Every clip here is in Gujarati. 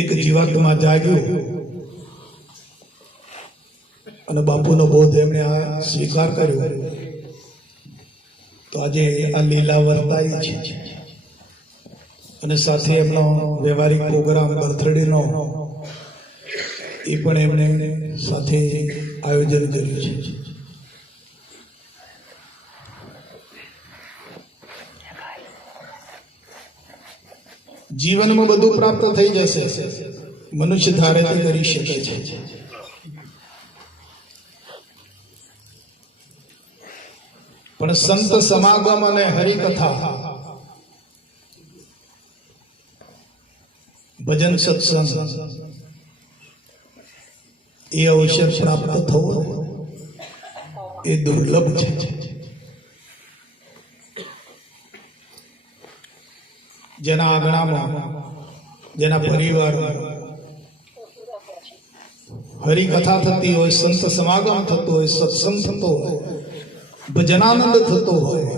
એક જીવાત્મા જાગ્યું અને બાપુનો બોધ એમણે આ સ્વીકાર કર્યો, તો આજે આ લીલા વર્તાઈ છે અને સાથે એમનો વ્યવહારિક પ્રોગ્રામ બર્થડેનો એ પણ એમણે સાથે આયોજન કર્યું છે. જીવનમાં બધું પ્રાપ્ત થઈ જશે, મનુષ્ય ધારે તે કરી શકે છે, પણ સંત સમાગમ અને હરિકથા, ભજન સત્સંગ એ અવસર પ્રાપ્ત થવો એ દુર્લભ છે. જેના આંગણામાં, જેના પરિવારમાં હરિકથા થતી હોય, સંત સમાગમ થતો હોય, સત્સંગ થતો હોય, ભજનાનંદ થતો હોય,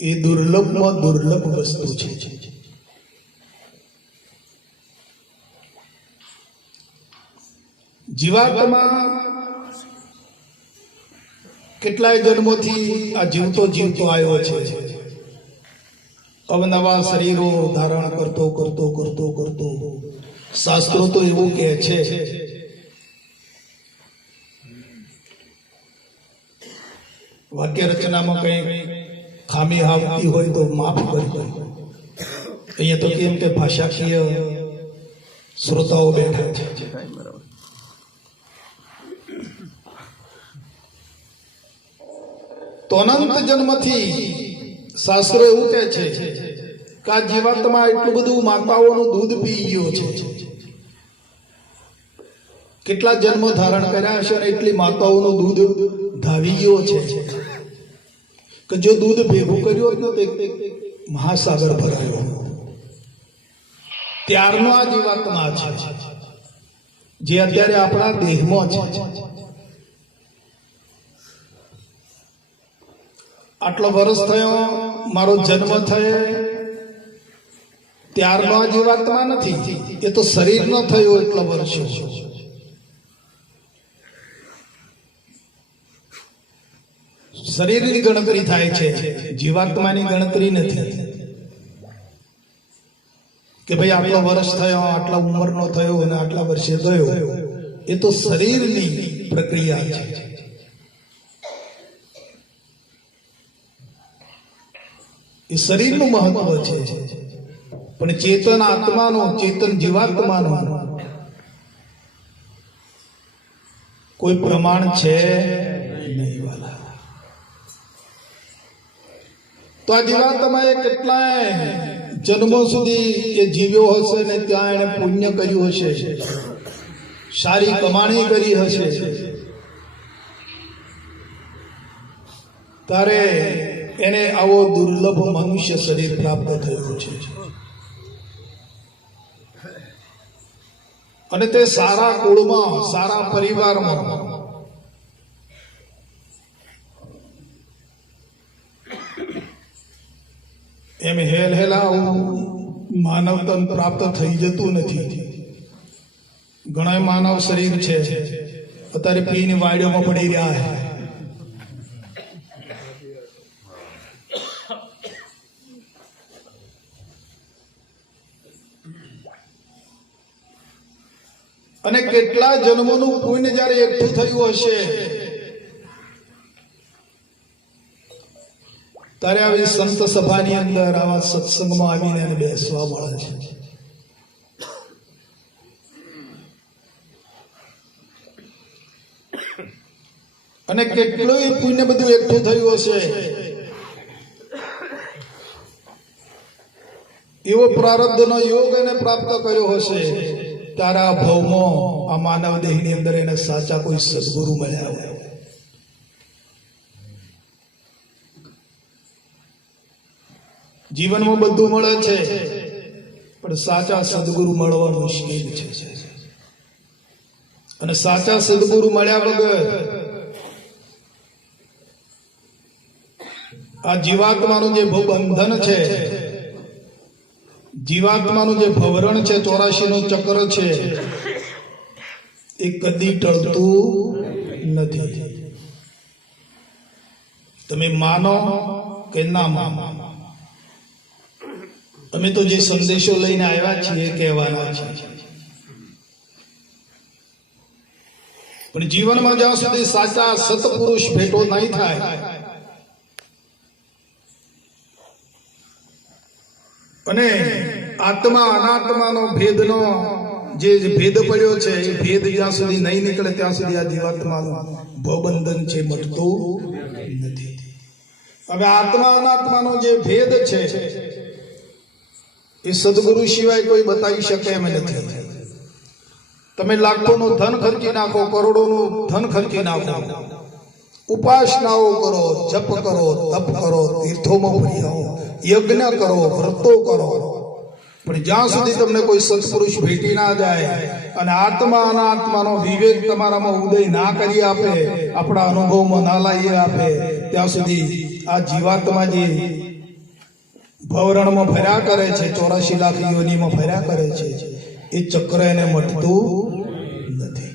એ દુર્લભમાં દુર્લભ વસ્તુ છે. જીવાત્મા કેટલાય જન્મોથી આ જીવતો આવ્યો છે. અવનવા શરીરો ધારણ કરતો શાસ્ત્રો તો એવું કહે છે વાક્ય રચનામાં કઈ ખામી આવતી હોય તો માફ કરજો. અહીંયા તો કેમ કે ભાષાકીય શ્રોતાઓ બેઠા છે. તો અનંત જન્મથી શાસ્ત્રો એવું કહે છે કે આ જીવાત્મા એટલું બધું માતાઓનું દૂધ પી ગયો છે, કેટલા જન્મો ધારણ કર્યા હશે અને એટલી માતાઓનું દૂધ ધાવી ગયો છે કે જો દૂધ ભેગું કર્યું હોત તો મહાસાગર ભરાયો. ત્યારનો આ જીવાત્મા છે જે અત્યારે આપણા દેહમાં છે. આટલો વર્ષ થયો મારો જન્મ થયો, ત્યારનો આ જીવાત્મા નથી, એ તો શરીર ન થયો એટલો વર્ષો. શરીરની ગણતરી થાય છે, જીવાત્માની ગણતરી નથી કે ભાઈ આટલો વર્ષ થયો, આટલા ઉંમરનો થયો અને આટલા વર્ષે થયો. એ તો શરીરની પ્રક્રિયા છે. એ શરીરનું મહત્વ છે, પણ ચેતન આત્માનો, ચેતન જીવાત્માનો કોઈ પ્રમાણ છે નહીં વાલા. તો આ જીવાત્માએ કેટલાય જન્મો સુધી એ જીવ્યો હશે ને ત્યાં એને પુણ્ય કર્યું હશે, સારી કમાણી કરી હશે, ત્યારે એને આવો દુર્લભ મનુષ્ય શરીર પ્રાપ્ત થયું છે. અને તે સારા કુળમાં, સારા પરિવારમાં, એમ હેલા માનવ તન પ્રાપ્ત થઈ જતું નથી. ઘણા માનવ શરીર છે અત્યારે પીની વાડીઓમાં પડી રહ્યા છે. અને કેટલા જન્મોનું પુણ્ય જયારે એકઠું થયું હશે ત્યારે આવી સંત સભાની અંદર, આવા સત્સંગમાં આવીને એને બેસવા મળે છે. અને કેટલું પુણ્ય બધું એકઠું થયું હશે, એવો પ્રારબ્ધનો યોગ એને પ્રાપ્ત કર્યો હશે. તારા ભવમાં આ માનવ દેહની અંદર એને સાચા કોઈ સદગુરુ મળ્યા હોય. જીવનમાં બધું મળે છે પણ સાચા સદગુરુ મળવા મુશ્કેલ છે. અને સાચા સદગુરુ મળ્યા વગર આ જીવાત્માનું જે ભવ બંધન છે, જીવાત્માનું જે ભવરણ છે, 84 નું ચક્ર છે, એ કદી ટળતું નથી. તમે માનો કે ના માનો, અમે તો જે સંદેશો લઈને આવ્યા છીએ કહેવાના છીએ. પણ જીવનમાં જ્યાં સુધી સાચા સત્પુરુષ ભેટો નહીં થાય અને આત્મા અનાત્માનો ભેદનો જે ભેદ પડ્યો છે, એ ભેદ જ્યાં સુધી નહીં નીકળે ત્યાં સુધી આ જીવાત્માનું ભવબંધન છે મટતું નથી. હવે આત્મા અનાત્માનો જે ભેદ છે એ સદગુરુ સિવાય કોઈ બતાવી શકે એમ નથી. તમે લાખોનું ધન ખર્ચી નાખો, કરોડોનું ધન ખર્ચી નાખો, ઉપાસનાઓ કરો, જપ કરો, તપ કરો, તીર્થોમાં ફરી આવો, યજ્ઞ કરો, વ્રતો કરો, પણ જ્યાં સુધી તમને કોઈ સત્પુરુષ ભેટી ના જાય અને આત્મા અનાત્માનો વિવેક તમારામાં ઉદય ના કરી આપે, આપણા અનુભવમાં ના લાવી આપે, ત્યાં સુધી આ જીવાત્મા જે ભવરણમાં ફર્યા કરે છે, 84 લાખ યોનિમાં ફર્યા કરે છે, એ ચક્ર એને મટતું નથી.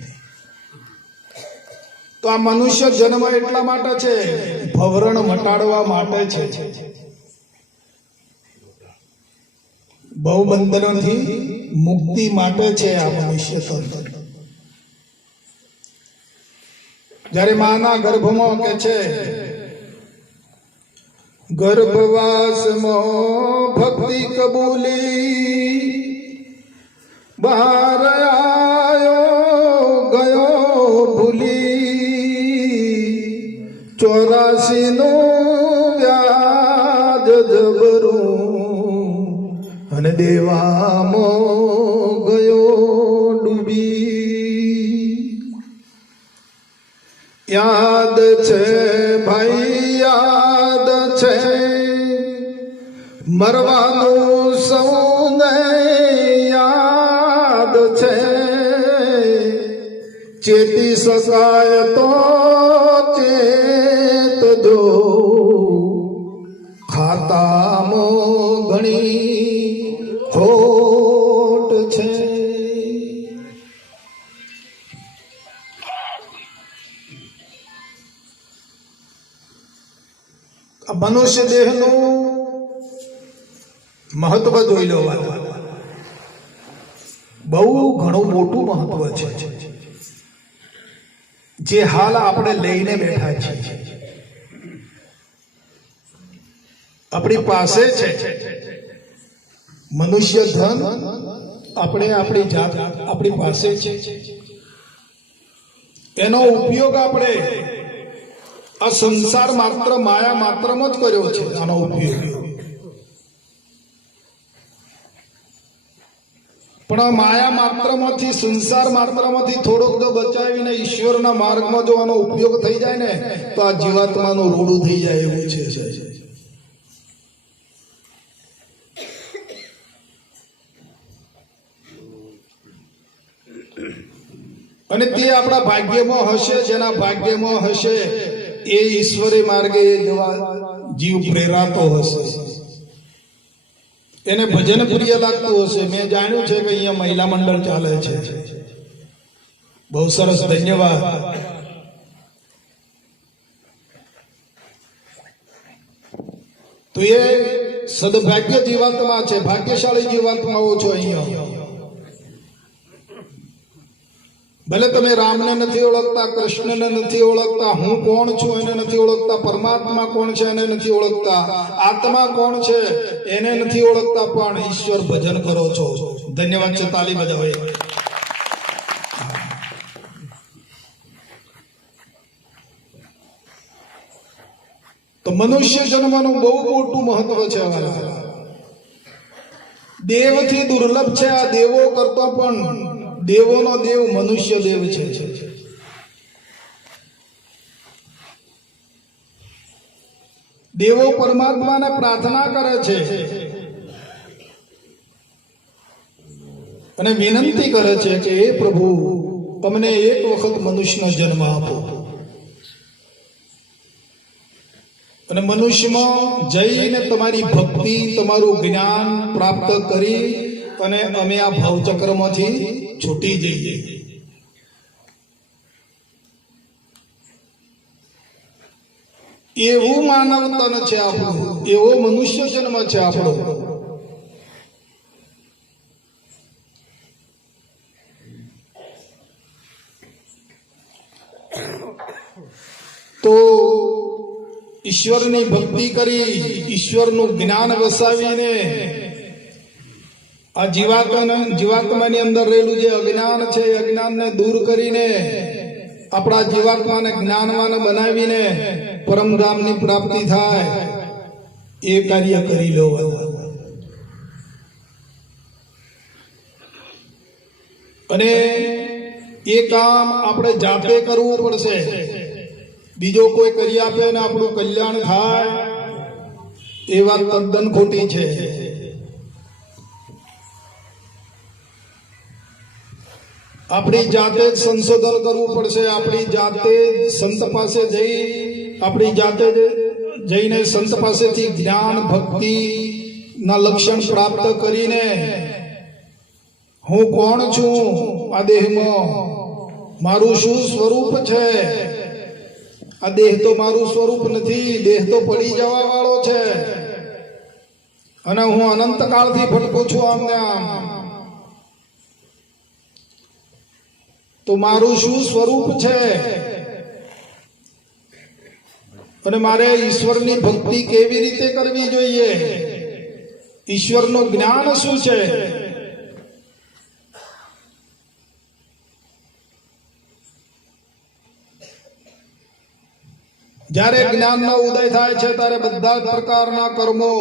તો આ મનુષ્ય જન્મ એટલા માટે છે, ભવરણ મટાડવા માટે છે. ભવબંધનોથી મુક્તિ માટે છે આ મનુષ્ય તન. જ્યારે માના ગર્ભમાં કે છે, ગર્ભવાસમાં ભક્તિ કબૂલી, બહાર આયો ગયો ભૂલી, 84 નું વ્યાજ જબરું અને દેવામાં ગયો ડૂબી. યાદ છે ભાઈ, યાદ છે મરવાનું સૌને યાદ છે, ચેતી શકાય તો ચેતજો, ખાતામાં ઘણી ખોટ છે. મનુષ્ય દેહનું મહત્વ જોઈ લો. બહુ ઘણું મોટું મહત્વ છે, જે હાલ આપણે લઈને બેઠા છીએ. આપણી પાસે છે મનુષ્ય ધન, આપણે આપણી જાત આપણી પાસે છે. એનો ઉપયોગ આપણે આ સંસાર માત્ર માયા માત્રમાં જ કર્યો છે. આનો ઉપયોગ પણ આ માયા માત્રમાંથી, સંસાર માત્રમાંથી થોડોક તો બચાવીને ઈશ્વરના માર્ગમાં જો આનો ઉપયોગ થઈ જાય ને, તો આ જીવાત્માનું રૂડું થઈ જાય એવું છે. અને તે આપણા ભાગ્યમાં હશે, જેના ભાગ્યમાં હશે એ ઈશ્વરી માર્ગે જવા જીવ પ્રેરાતો હશે, એને ભજન પ્રિય લાગતું હશે. મેં જાણ્યું છે કે અહીંયા મહિલા મંડળ ચાલે છે. બહુ સરસ, ધન્યવાદ. તો એ સદભાગ્ય જીવાત્મા છે, ભાગ્યશાળી જીવાત્માઓ છો અહીંયા. ભલે તમે રામને નથી ઓળખતા, કૃષ્ણને નથી ઓળખતા, હું કોણ છું એને નથી ઓળખતા, પરમાત્મા કોણ છે એને નથી ઓળખતા, આત્મા કોણ છે એને નથી ઓળખતા, પણ ઈશ્વર ભજન કરો છો. ધન્યવાદ છે, તાલી બજાવો. તો મનુષ્ય જન્મનું બહુ મોટું મહત્વ છે. દેવથી દુર્લભ છે. આ દેવો કરતા પણ દેવોનો દેવ મનુષ્ય દેવ છે. દેવો પરમાત્માને પ્રાર્થના કરે છે અને વિનંતી કરે છે કે હે પ્રભુ, તમને એક વખત મનુષ્યનો જન્મ આપો. અને મનુષ્યમાં જઈને તમારી ભક્તિ, તમારું જ્ઞાન પ્રાપ્ત કરી અને અમે આ ભવચક્રમાંથી છૂટી જઈએ. એવું માનવ તન છે આપણું, એવો મનુષ્ય જન્મ છે આપણો. તો ઈશ્વરની ભક્તિ કરી, ઈશ્વરનું જ્ઞાન વસાવીને આ જીવાત્માની અંદર રહેલું જે અજ્ઞાન છે એ અજ્ઞાનને દૂર કરીને આપણા જીવાત્માને જ્ઞાનવાન બનાવીને પરમધામની પ્રાપ્તિ થાય એ કાર્ય કરી લો. અને એ કામ આપણે જાતે કરવું પડશે. બીજો કોઈ કરી આપે ને આપણું કલ્યાણ થાય એ વાત તદ્દન ખોટી છે. આપણી જાતે જ સંશોધન કરવું પડશે. આપણી જાતે સંત પાસે જઈ, આપણી જાતે જઈને સંત પાસેથી જ્ઞાન ભક્તિ ના લક્ષણ પ્રાપ્ત કરીને હું કોણ છું, આ દેહમાં મારું શું સ્વરૂપ છે. આ દેહ તો મારું સ્વરૂપ નથી, દેહ તો પડી જવા વાળો છે અને હું અનંત કાળથી ભટકું છું આમને આમ. તો મારું શું સ્વરૂપ છે અને મારે ઈશ્વરની ભક્તિ કેવી રીતે કરવી જોઈએ, ઈશ્વરનું જ્ઞાન શું છે. જ્યારે જ્ઞાનનો ઉદય થાય છે ત્યારે બધા જ પ્રકારના કર્મો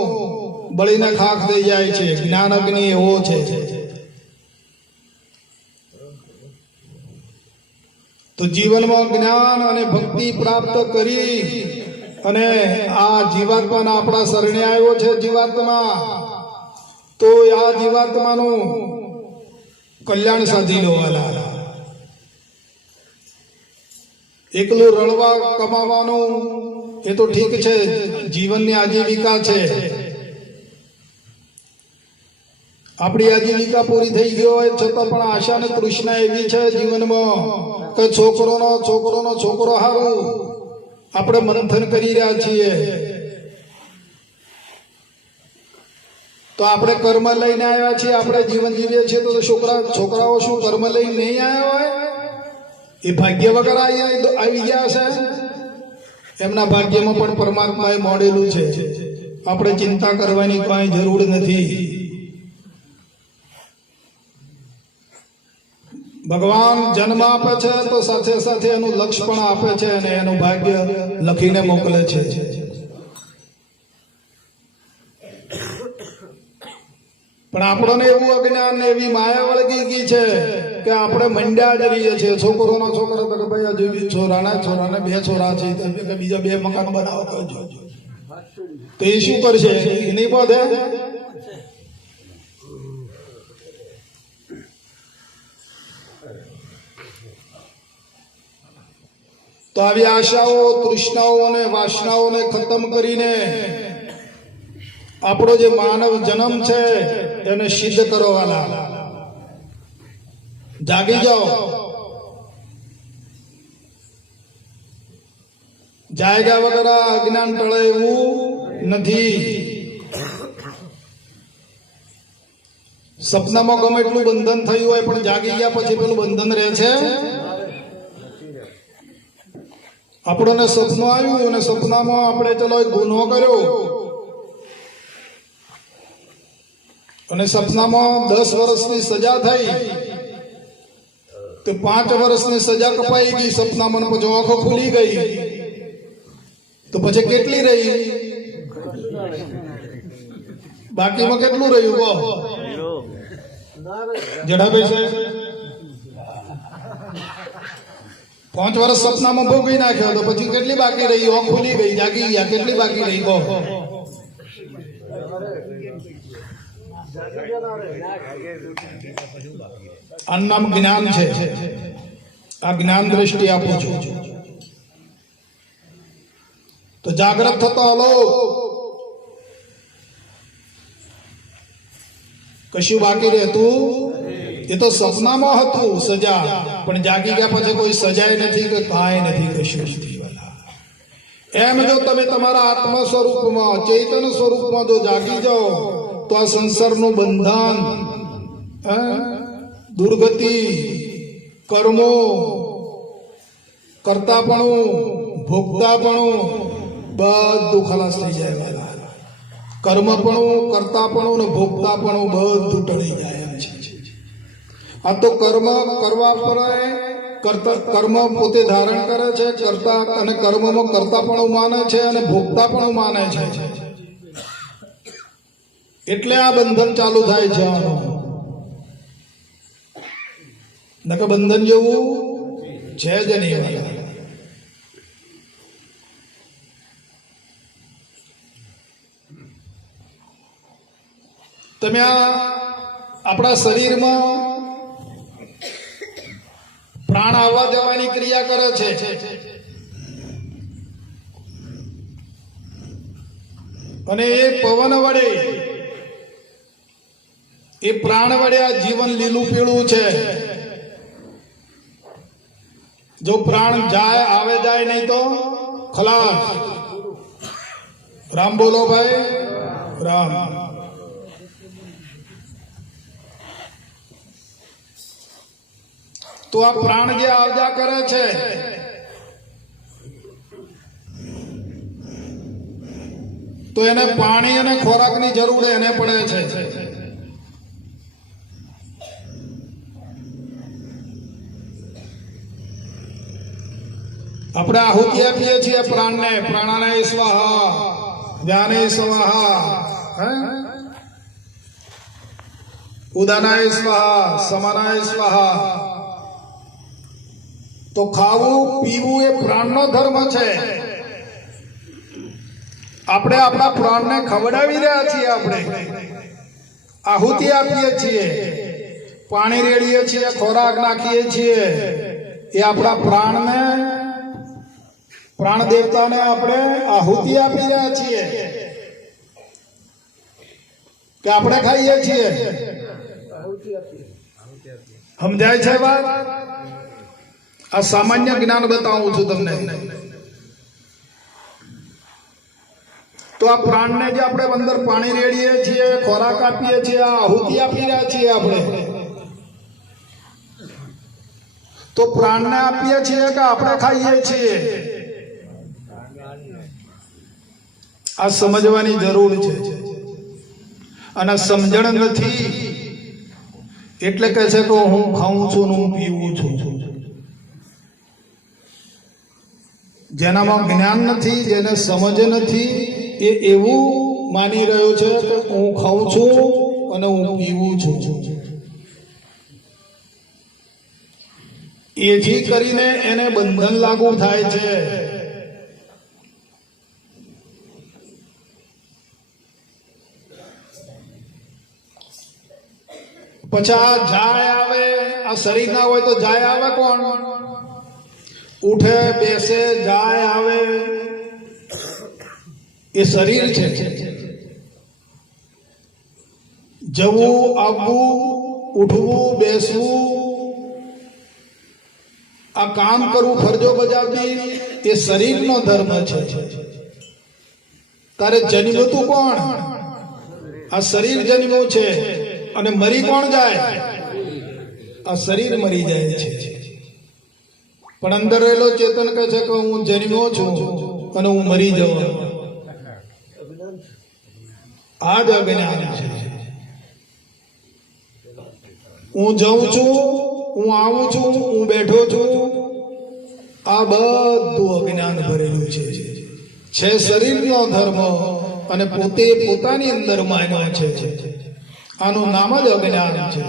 બળીને ખાખ થઈ જાય છે. જ્ઞાન અગ્નિ એવો છે. તો જીવનમાં જ્ઞાન અને ભક્તિ પ્રાપ્ત કરી અને આ જીવાત્માના આપણા શરણે આવ્યો છે જીવાત્મા, તો આ જીવાત્માનું કલ્યાણ સાધી લો. એકલું રળવા કમાવાનું એ તો ઠીક છે, જીવનની આજીવિકા છે. આપણી આજીવિકા પૂરી થઈ ગઈ હોય છતાં પણ આશા અને તૃષ્ણા એવી છે જીવનમાં કે છોકરો હારું આપણે મંથન કરી રહ્યા છીએ. તો આપણે કર્મ લઈને આવ્યા છીએ, આપણે જીવન જીવીએ છીએ. તો છોકરાઓ શું કર્મ લઈને નહીં આવ્યા હોય? એ ભાગ્ય વગર આવી ગયા છે. એમના ભાગ્યમાં પણ પરમાત્માએ મોડેલું છે. આપણે ચિંતા કરવાની કોઈ જરૂર નથી. ભગવાન જન્મ આપે છે તો સાથે સાથે એનું લક્ષ્ય પણ આપે છે અને એનું ભાગ્ય લખીને મોકલે છે. પણ આપણને એવું અજ્ઞાન ને એવી માયા વળગી ગઈ છે કે આપણે મંડ્યા જ રહીએ છીએ. છોકરા તો કે ભાઈ હજુ છોરાને 2 છોરા છે, બીજા 2 મકાન બનાવો કરજો. તો એ શું કરશે? એ નહીં બધે. તો આવી આશાઓ, તૃષ્ણાઓ અને વાસનાઓને ખતમ કરીને આપણો જે માનવ જન્મ છે એને સિદ્ધ કરવાના. જાગી જાઓ. જાગ્યા વગર અજ્ઞાન ટળે એવું નથી. સપનામાં ગમે એટલું બંધન થયું હોય પણ જાગી ગયા પછી પેલું બંધન રહે છે. આપણને સપનું આવ્યું અને સપનામાં આપણે ચલો એક ગુનો કર્યો અને સપનામાં 10 વર્ષની સજા થઈ, તો 5 વર્ષની સજા કપાઈ ગઈ સપનામાં. પછી આંખો ખુલી ગઈ તો પછી કેટલી રહી? બાકીમાં કેટલું રહ્યું? કહો જડાભાઈ સાહેબ. 5 વર્ષ સપનામાં ભોગવી નાખ્યો તો પછી કેટલી બાકી રહી? આંખ ખુલી ગઈ, જાગી ગયા, કેટલી બાકી રહી? કહો. આ નામ જ્ઞાન છે. આ જ્ઞાન દ્રષ્ટિ આપું છું. તો જાગ્રત થતો અલોક કશું બાકી રહેતું, એ તો સપનામાં હતું સજા, પણ જાગી ગયા પછી કોઈ સજાય નથી કે કાંઈ નથી, કશું નથી વાલા. એમ જો તમે તમારા આત્મ સ્વરૂપમાં ચૈતન્ય સ્વરૂપમાં જો જાગી જાઓ તો આ સંસારનું બંધન, દુર્ગતિ, કર્મો, કરતાપણું, ભોગતાપણું બધું ખલાસ થઈ જાય વાલા. કર્મપણું, કરતાપણું ને ભોગતાપણું બધું ટળી જાય એમ છે. આ તો કર્મ કરવા પડે, કર્મ પોતે ધારણ કરે છે, કરતા અને કર્મમાં કરતાપણું માને છે અને ભોગતાપણું માને છે, એટલે આ બંધન ચાલુ થાય છે. નકે બંધન જેવું છે જ નહીં. તમે આપણા શરીરમાં પ્રાણ આવવા જવાની ક્રિયા કરે છે, અને એ પવન વડે, એ પ્રાણ વડે આ જીવન લીલું પીળું છે. જો પ્રાણ જાય આવે જાય નહીં તો ખલાસ. રામ બોલો ભાઈ, રામ. તો આ પ્રાણ જે આવજા કરે છે, તો એને પાણી અને ખોરાકની જરૂર એને પડે છે. આપણે આહુતિ આપીએ છીએ પ્રાણને, પ્રાણાને સ્વાહા, જ્ઞાને સ્વાહા, ઉદાનાય સ્વાહા, સમાનાય સ્વાહા. તો ખાવું પીવું એ પ્રાણનો ધર્મ છે. આપણે આપણા પ્રાણને ખવડાવી રહ્યા છીએ, આપણે આહુતિ આપીએ છીએ, પાણી રેડીએ છીએ, ખોરાક નાખીએ છીએ. એ આપણા પ્રાણને, પ્રાણ દેવતાને આપણે આહુતિ આપી રહ્યા છીએ કે આપણે ખાઈએ છીએ. સમજાય છે વાત? આ સામાન્ય જ્ઞાન બતાવું છું તમને. તો આ પ્રાણને જે આપણે અંદર પાણી રેડીએ છીએ, ખોરાક આપીએ છીએ, આ આહુતિ આપી રહ્યા છીએ આપણે. તો પ્રાણને આપીએ છીએ કે આપણે ખાઈએ છીએ? આ સમજવાની જરૂર છે. અને સમજણ નથી એટલે કહે છે કે હું ખાઉં છું ને હું પીવું છું. જેનામાં જ્ઞાન નથી, જેને સમજ નથી, એ એવું માની રહ્યો છે કે હું ખાઉં છું અને હું પીવું છું. એથી કરીને એને બંધન લાગુ થાય છે. પછી આ જાય આવે, આ શરીર ના હોય તો જાય આવે કોણ? ઉઠે બેસે જાય આવે એ શરીર છે. જવું આવવું, ઉઠવું બેસવું, આ કામ કરવું, ફરજો બજાવવી એ શરીરનો ધર્મ છે. તારે જન્મ્યું તું કોણ? આ શરીર જન્મ્યું છે. અને મરી કોણ જાય? આ શરીર મરી જાય છે. પણ અંદર રહેલો ચેતન કહે છે કે હું જન્મ્યો છું અને હું મરી જવા. આ જ અજ્ઞાન છે. હું જાઉં છું, હું આવું છું, હું બેઠો છું, આ બધું અજ્ઞાન ભરેલું છે શરીરનો ધર્મ. અને પોતે પોતાની અંદર માન્યો છે. આનું નામ જ અજ્ઞાન છે.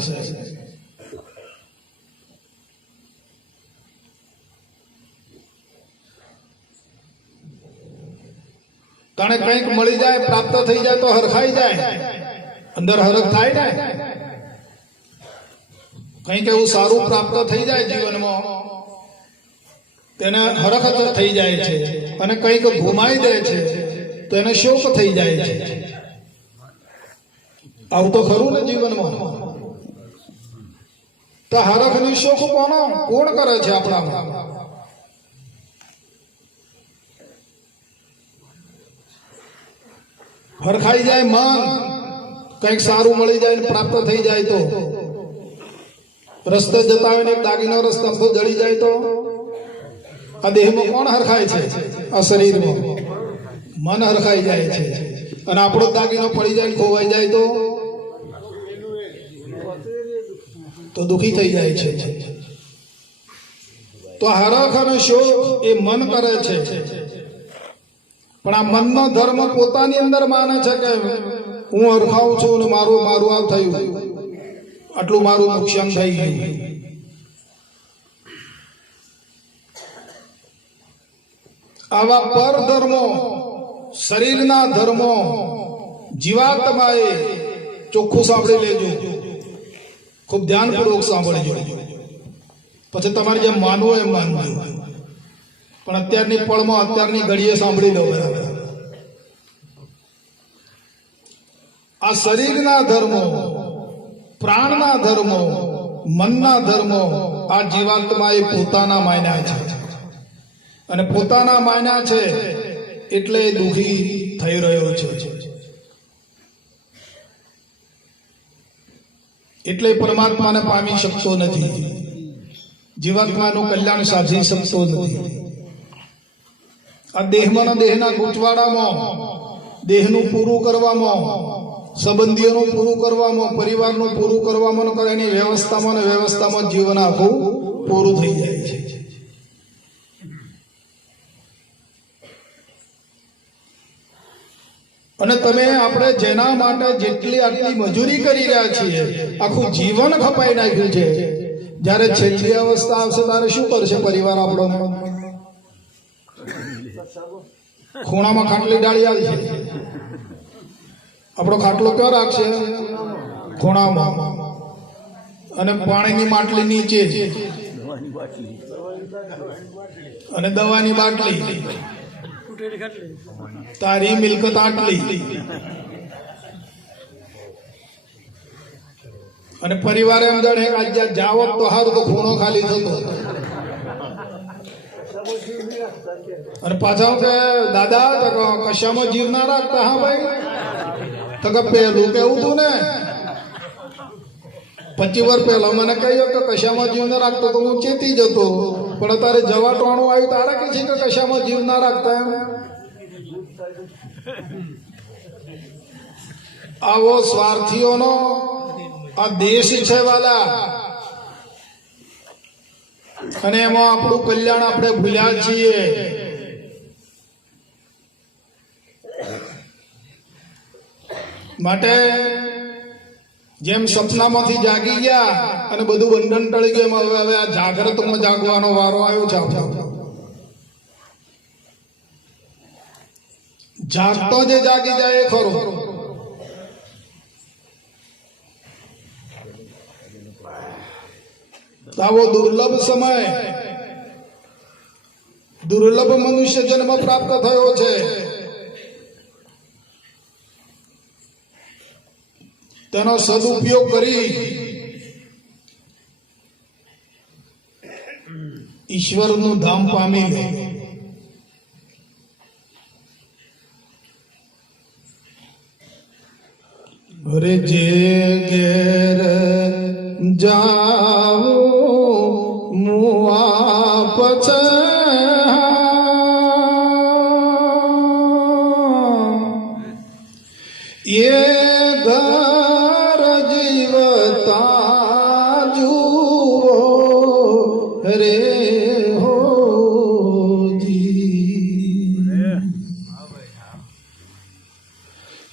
કારણ કંઈક મળી જાય, પ્રાપ્ત થઈ જાય તો હરખાઈ જાય, અંદર હરખ થાય ને. કંઈક એવું સારું પ્રાપ્ત થઈ જાય જીવનમાં, તેને હરખ થઈ જાય છે. અને કંઈક ઘુમાઈ દે છે તો એને શોક થઈ જાય છે. આવું તો ખરું ને જીવનમાં. તો હરખની શોક કોણ કરે છે આપણામાં? હરખાઈ જાય મન, કંઈક સારું મળી જાય ને પ્રાપ્ત થઈ જાય તો, રસ્તે જતા હોય ને એક દાગીનો રસ્તા તો જડી જાય તો, આ દેહમાં કોણ હરખાય છે? આ શરીરમાં મન હરખાઈ જાય છે. અને આપણો દાગીનો પડી જાય ખોવાઈ જાય તો દુખી થઈ જાય છે. તો હરખ અને શોક એ મન કરે છે. પણ આ મનનો ધર્મ પોતાની અંદર માને છે કે હું હરખાઉં છું ને મારું આ થયું, આટલું મારું નુકસાન થઈ ગયું. આવા પર ધર્મો, શરીરના ધર્મો જીવાત્માએ ચોખ્ખું સાંભળી લેજો, ખૂબ ધ્યાનપૂર્વક સાંભળજો. પછી તમારે જેમ માનવું એમ માનવું. પણ અત્યારની પળમાં, અત્યારની ઘડીએ સાંભળી લો. આ શરીરના ધર્મો, પ્રાણના ધર્મો, મનના ધર્મો આ જીવાત્માએ પોતાના માન્યા છે. અને પોતાના માન્યા છે એટલે દુઃખી થઈ રહ્યો છે. એટલે પરમાત્માને પામી શકતો નથી, જીવાત્માનું કલ્યાણ સાધી શકતો નથી. આ દેહમાં દેહના ગૂંચવાડામાં, દેહનું પૂરું કરવામાં, સંબંધીઓનું પૂરું કરવામાં, પરિવારનું પૂરું કરવામાં, એની વ્યવસ્થામાં જીવન આખું પૂરું થઈ જાય છે. અને તમે આપણે જેના માટે જેટલી આટલી મજૂરી કરી રહ્યા છીએ, આખું જીવન ખપાઈ નાખ્યું છે, જ્યારે છેલ્લી અવસ્થા આવશે ત્યારે શું કરશે પરિવાર આપણો? ખૂણામાં ખાટલી ડાળી આવશે. આપણો ખાટલો ક્યાં રાખશે? ખૂણામાં. અને પાણીની માટલી નીચે, અને દવાની બાટલી, તારી મિલકત આટલી. અને પરિવારે એમ જાણે આજે જાવો તો હારું, તો ખૂણો ખાલી થતો. અને પાછા કે દાદા કશામાં જીવ ના રાખતા? હા ભાઈ, તો કે પેલું કેવું તું ને 25 વર્ષ પહેલા મને કહ્યું કે કશામાં જીવ ના રાખતો, તો હું ચેતી જતો. પણ તારે જવા ટોણું આવ્યું તારે કે છે કે કશામાં જીવ ના રાખતા એમ? આવો સ્વાર્થીઓનો આ દેશ છે વાલા. અને એમાં આપણું કલ્યાણ આપણે ભૂલ્યા છીએ. માટે જેમ સપનામાંથી જાગી ગયા અને બધું બંધન ટળી ગયું, હવે આ જાગ્રતમાં જાગવાનો વારો આવ્યો છે. જાગતો જે જાગી જાય એ ખરો. આવો દુર્લભ સમય, દુર્લભ મનુષ્ય જન્મ પ્રાપ્ત થયો છે. તેનો સદુપયોગ કરી ઈશ્વરનું ધામ પામી લે. અરે જે ઘેર જાઓ મુઆ પછે, એ ઘર જીવતા જુઓ રે હોજી.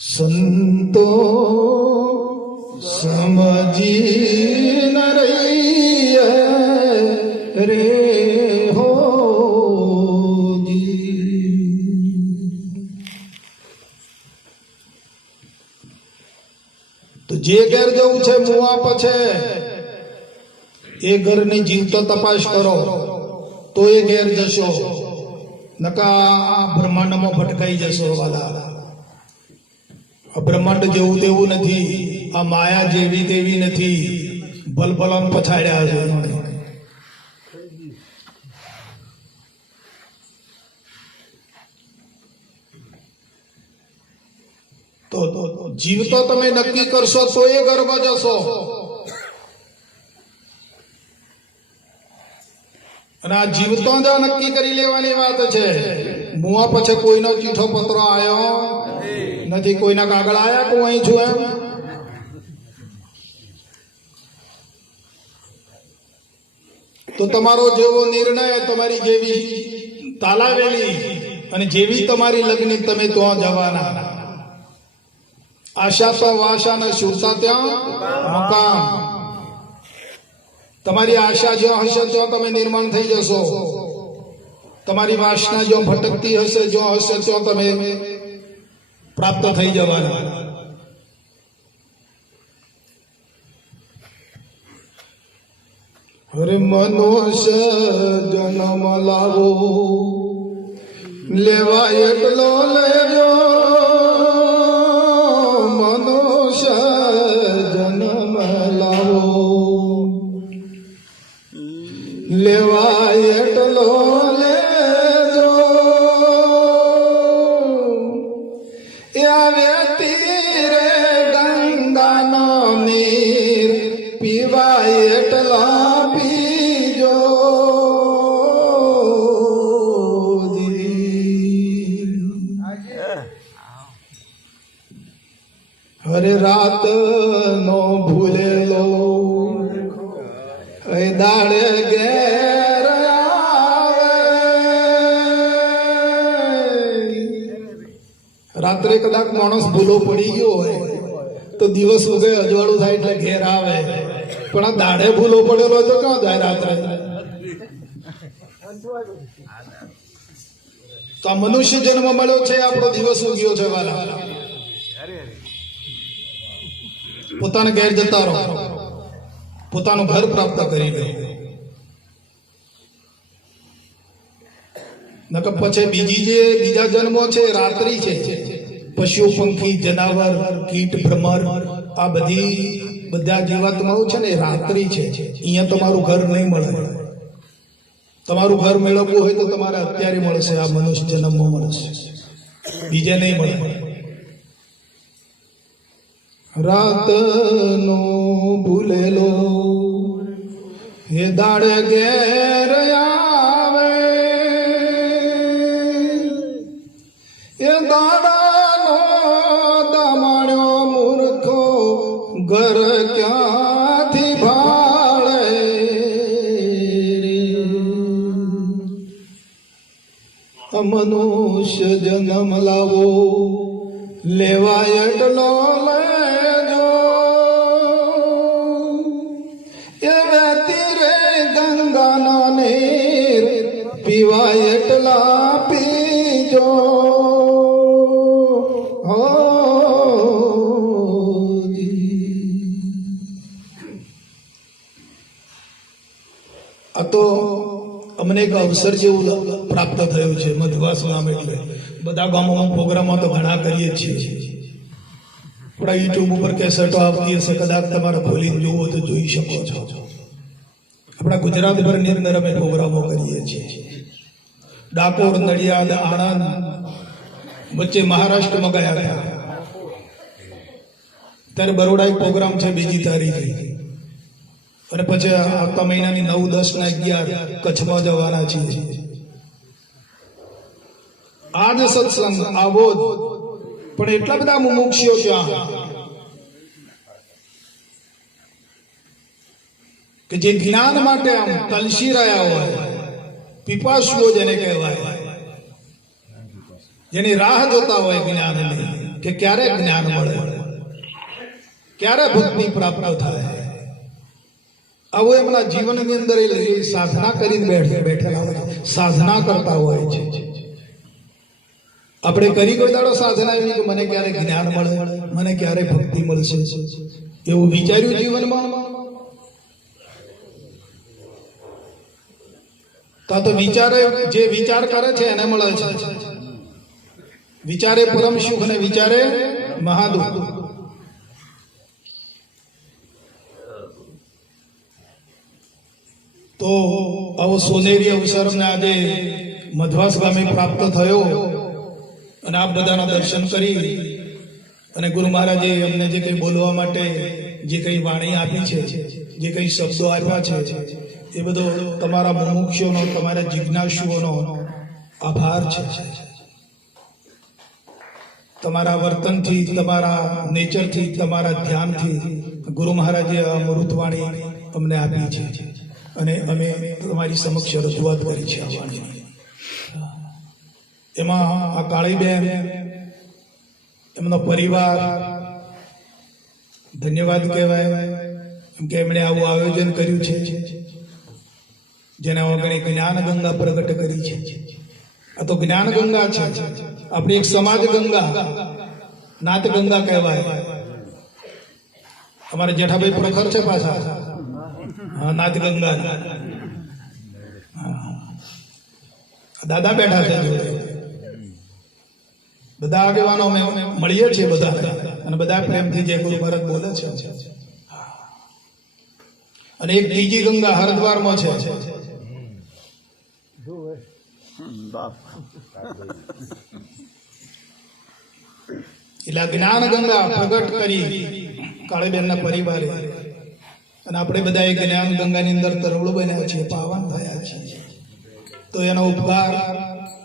સંતો સમજી ન રહી રે હોજી. તો જે ઘર જવું છે મુઆ પછે, એ ઘરની જીવતો તપાસ કરો તો એ ઘેર જશો. નકા આ બ્રહ્માંડમાં ભટકાઈ જશો વાલા. આ બ્રહ્માંડ જેવું તેવું નથી, આ માયા જેવી તેવી નથી. ભલભલાન પછાડ્યા છે. તો જીવતો તમે નક્કી કરશો તો એ ગર્ભ જશો. અને આ જીવતો જ નક્કી કરી લેવાની વાત છે. મુવા પછી કોઈનો ચીઠો પત્રો આવ્યો નથી, કોઈના કાગળ આવ્યા કે હું અહીં છું એમ. તો તમારો જેવો નિર્ણય, તમારી જેવી તાલાવેલી અને જેવી તમારી લગ્ન, તમે ત્યાં જવાના. આશા તો વાશા ને શુરતા ત્યાં મુકામ. તમારી આશા જો હશે ત્યાં તમે નિર્માણ થઈ જશો. તમારી વાસના જો ભટકતી હશે, જો હશે ત્યાં તમે પ્રાપ્ત થઈ જવાના. અરે મનુષ્ય જન્મ લાવો, લેવા એટલો લેજો. મનુષ્ય જન્મ લાવો, લેવા એટલો લેજો. આવે તીરે ગંગાનો નીર, પીવાય એટલા પીજો. હરે રાત નો ભૂલેલો દાડે ઘેર આવે. રાત્રે કદાચ માણસ ભૂલો પડી ગયો હોય તો દિવસ ઉગે અજવાળું થાય એટલે ઘેર આવે. પણ આ દાડે ભૂલો પડેલો હોય તો ક્યાં જાય રાત્રે? તો આ મનુષ્ય જન્મ મળ્યો છે, આપણો દિવસ ઉગ્યો છે વાલા. પોતાના ઘેર જતા રહો, પોતાનું ઘર પ્રાપ્ત કરી લો. નકર પછી બીજા જન્મો છે રાત્રિ છે. પશુ પંખી જનાવર કીટ ભ્રમર આ બધા જીવાત્માઓ છે ને રાત્રિ છે. અહીંયા તમારું ઘર નહીં મળે. તમારું ઘર મેળવવું હોય તો તમારે અત્યારે મળશે, આ મનુષ્ય જન્મમાં મળશે, બીજે નહીં મળે. રાત નો ભૂલેલો એ દાડે ઘેર આવે. એ દાડાનો દમાણ્યો મૂર્ખો ઘર ક્યાંથી ભાળે. મનુષ્ય જન્મ લાવો, લેવાય એટલો લેજો. એ વહેતી રે ગંગાના નીર, પીવાય એટલા પીજો. આ તો અમને એક અવસર જેવું પ્રાપ્ત થયું છે. મધવાસ નામ એટલે બધા ગામોમાં પ્રોગ્રામો તો ઘણા કરીએ છીએ. આપણા યુટ્યુબ ઉપર કેસેટો આવતી હશે, કદાચ તમારે ખોલીને જોવો તો જોઈ શકો છો. આપણા ગુજરાતભરની અંદર અમે પ્રોગ્રામો કરીએ છીએ. ડાકોર, નડિયાદ, આણંદ, વચ્ચે મહારાષ્ટ્રમાં ગયા હતા. ત્યારે બરોડા એક પ્રોગ્રામ છે 2 તારીખે, અને પછી આવતા મહિનાની 9, 10 ને 11 કચ્છમાં જવાના છીએ. આજ સત્સંગ આવો જ, પણ એટલા બધા મુમુક્ષીઓ ત્યાં કે જે જ્ઞાન માટે આમ તલસી રહ્યા હોય, પીપાસુઓ જેને કહેવાય, જેની રાહ જોતા હોય જ્ઞાનની, કે ક્યારે જ્ઞાન મળે, ક્યારે ભક્તિ પ્રાપ્ત થાય. આવું એમના જીવનની અંદર સાધના કરીને બેઠેલા હોય, સાધના કરતા હોય છે. આપણે કરી કોઈ દાડો સાધના એવી કે મને ક્યારે જ્ઞાન મળે, મને ક્યારે ભક્તિ મળશે, એવું વિચાર્યું જીવનમાં? તો આ તો વિચારે જે વિચાર કરે છે એને મળે છે. વિચારે પરમ સુખ અને વિચારે મહાદુખ. તો આવો સોનેરી અવસર અમને આજે મધવાસ ગામે પ્રાપ્ત થયો અને આપ બધાના દર્શન કરી અને ગુરુ મહારાજે અમને જે કંઈ બોલવા માટે જે કંઈ વાણી આપી છે, જે કંઈ શબ્દો આપ્યા છે, એ બધો તમારા મુમુક્ષુઓનો, તમારા જિજ્ઞાસુઓનો આભાર છે. તમારા વર્તનથી, તમારા નેચરથી, તમારા ધ્યાનથી ગુરુ મહારાજે આ અમૃતવાણી અમને આપી છે અને અમે તમારી સમક્ષ રજૂઆત કરી છે આ વાણીની. એમાં આ કાળીબેન, એમનો પરિવાર ધન્યવાદ કહેવાય, એમ કે એમણે આવું આયોજન કર્યું છે, જેના વગર જ્ઞાન ગંગા પ્રગટ કરી છે. આ તો જ્ઞાન ગંગા છે, આપણી એક સમાજ ગંગા, નાત ગંગા કહેવાય. અમારે જેઠાભાઈ પ્રખર છે પાછા, હા, નાત ગંગા. દાદા બેઠા છે, બધા આગેવાનો અમે મળીએ છીએ બધા, અને બધા પ્રેમથી જે ગુરુ મહારાજ બોલે છે. અને એક બીજી ગંગા હરિદ્વારમાં છે, એટલે જ્ઞાન ગંગા પ્રગટ કરી કાળીબેનના પરિવારે, અને આપણે બધા એ જ્ઞાન ગંગાની અંદર તરવળું બન્યા છીએ, પાવન થયા છીએ. તો એનો ઉપકાર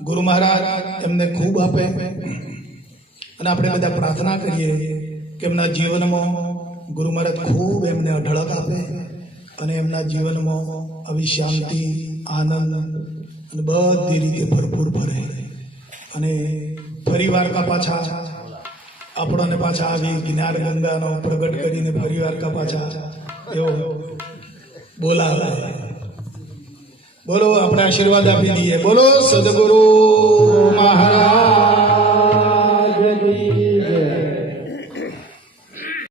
ગુરુ મહારાજ એમને ખૂબ આપે, અને આપણે બધા પ્રાર્થના કરીએ કે એમના જીવનમાં ગુરુ મહારાજ ખૂબ એમને અઢળક આપે, અને એમના જીવનમાં આવી શાંતિ, આનંદ અને બધી રીતે ભરપૂર ભરે, અને ફરીવાર કા પાછા આપણને પાછા આવી જ્ઞાન ગંગાનો પ્રગટ કરીને ફરીવાર કા પાછા એવો બોલાવે. બોલો, આપણે આશીર્વાદ આપી દઈએ. બોલો સદગુરુ મહારાજ.